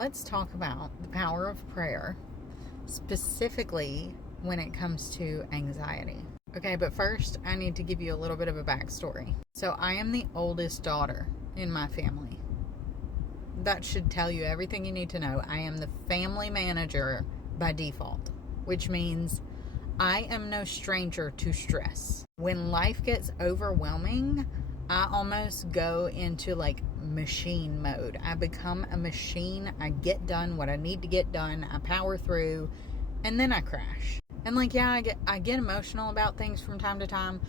Let's talk about the power of prayer, specifically when it comes to anxiety. Okay, but first, I need to give you a little bit of a backstory. So, I am the oldest daughter in my family. That should tell you everything you need to know. I am the family manager by default, which means I am no stranger to stress. When life gets overwhelming, I almost go into like machine mode. I become a machine. I get done what I need to get done. I power through, and then I crash. And like, yeah, I get emotional about things from time to time,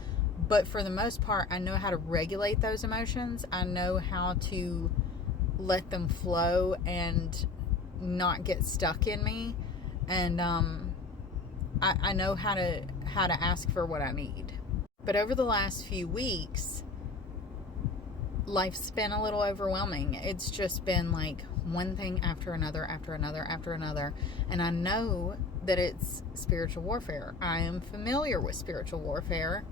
but for the most part, I know how to regulate those emotions. I know how to let them flow and not get stuck in me. And I know how to ask for what I need. But over the last few weeks, life's been a little overwhelming. It's just been like one thing after another, after another, after another. And I know that it's spiritual warfare. I am familiar with spiritual warfare.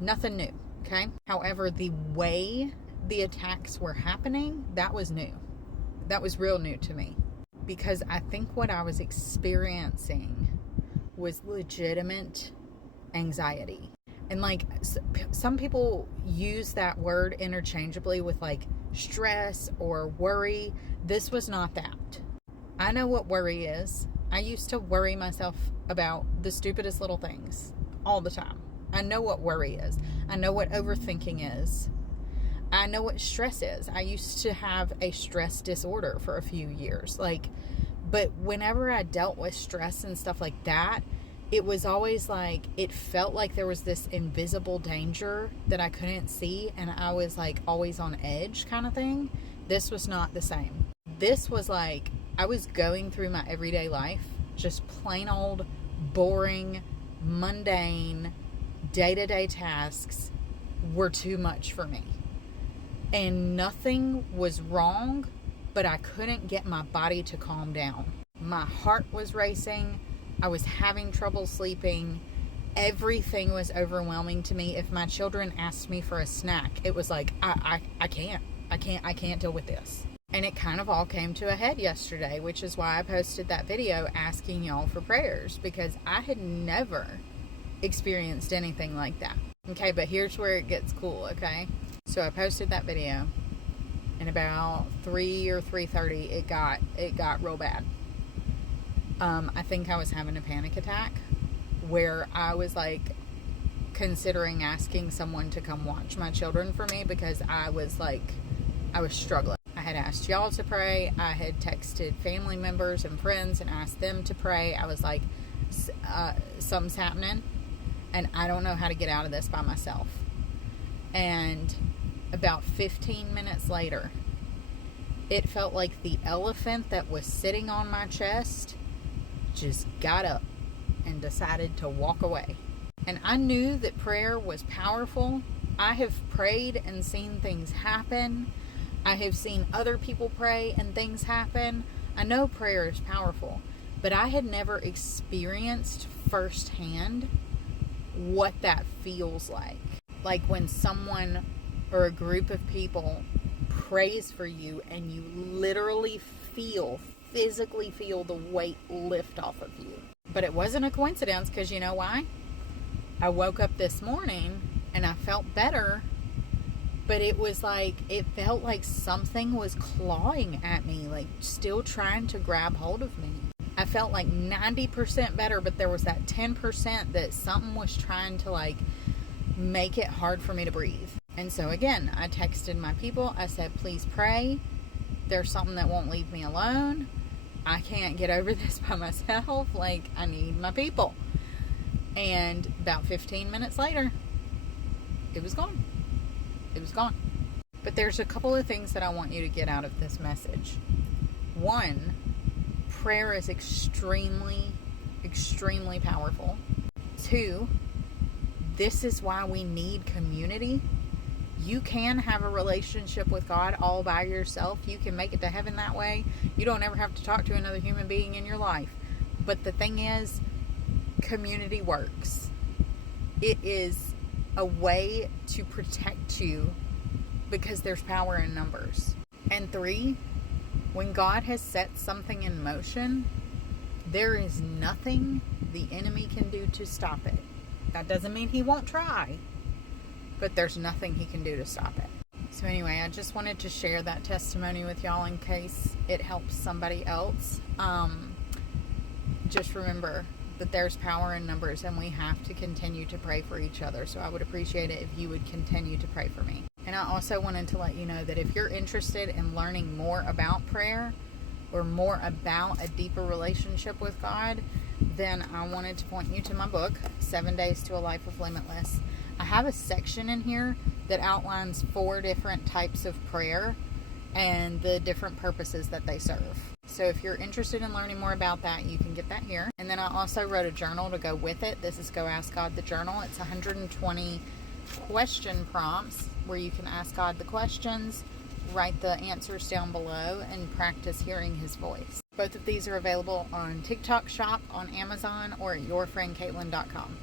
Nothing new, okay? However, the way the attacks were happening, that was new. That was real new to me. Because I think what I was experiencing was legitimate anxiety. And like, some people use that word interchangeably with like stress or worry. This was not that. I know what worry is. I used to worry myself about the stupidest little things all the time. I know what worry is. I know what overthinking is. I know what stress is. I used to have a stress disorder for a few years. But whenever I dealt with stress and stuff like that, it was always like, it felt like there was this invisible danger that I couldn't see, and I was like always on edge kind of thing. This was not the same. This was like, I was going through my everyday life, just plain old, boring, mundane, day-to-day tasks were too much for me. And nothing was wrong, but I couldn't get my body to calm down. My heart was racing. I was having trouble sleeping. Everything was overwhelming to me. If my children asked me for a snack, it was like, I can't deal with this. And it kind of all came to a head yesterday, which is why I posted that video asking y'all for prayers, because I had never experienced anything like that. Okay, but here's where it gets cool, okay? So I posted that video, and about 3 or 3:30, it got real bad. I think I was having a panic attack where I was like considering asking someone to come watch my children for me, because I was struggling. I had asked y'all to pray. I had texted family members and friends and asked them to pray. I was like, something's happening and I don't know how to get out of this by myself. And about 15 minutes later, it felt like the elephant that was sitting on my chest just got up and decided to walk away. And I knew that prayer was powerful. I have prayed and seen things happen. I have seen other people pray and things happen. I know prayer is powerful, but I had never experienced firsthand what that feels like. Like when someone or a group of people prays for you and you literally physically feel the weight lift off of you. But it wasn't a coincidence, because you know why? I woke up this morning and I felt better, but it felt like something was clawing at me, like still trying to grab hold of me. I felt like 90% better, but there was that 10% that something was trying to like make it hard for me to breathe. And so again, I texted my people. I said, please pray. There's something that won't leave me alone. I can't get over this by myself. Like, I need my people. And about 15 minutes later, it was gone. It was gone. But there's a couple of things that I want you to get out of this message. One, prayer is extremely, extremely powerful. Two, this is why we need community. You can have a relationship with God all by yourself. You can make it to heaven that way. You don't ever have to talk to another human being in your life. But the thing is, community works. It is a way to protect you because there's power in numbers. And three, When God has set something in motion, there is nothing the enemy can do to stop it. That doesn't mean he won't try, but there's nothing he can do to stop it. So anyway, I just wanted to share that testimony with y'all in case it helps somebody else. Just remember that there's power in numbers, and we have to continue to pray for each other. So I would appreciate it if you would continue to pray for me. And I also wanted to let you know that if you're interested in learning more about prayer or more about a deeper relationship with God, then I wanted to point you to my book, 7 Days to a Life of Limitless. I have a section in here that outlines 4 different types of prayer and the different purposes that they serve. So if you're interested in learning more about that, you can get that here. And then I also wrote a journal to go with it. This is Go Ask God the Journal. It's 120 question prompts where you can ask God the questions, write the answers down below, and practice hearing his voice. Both of these are available on TikTok Shop, on Amazon, or at yourfriendcaitlin.com.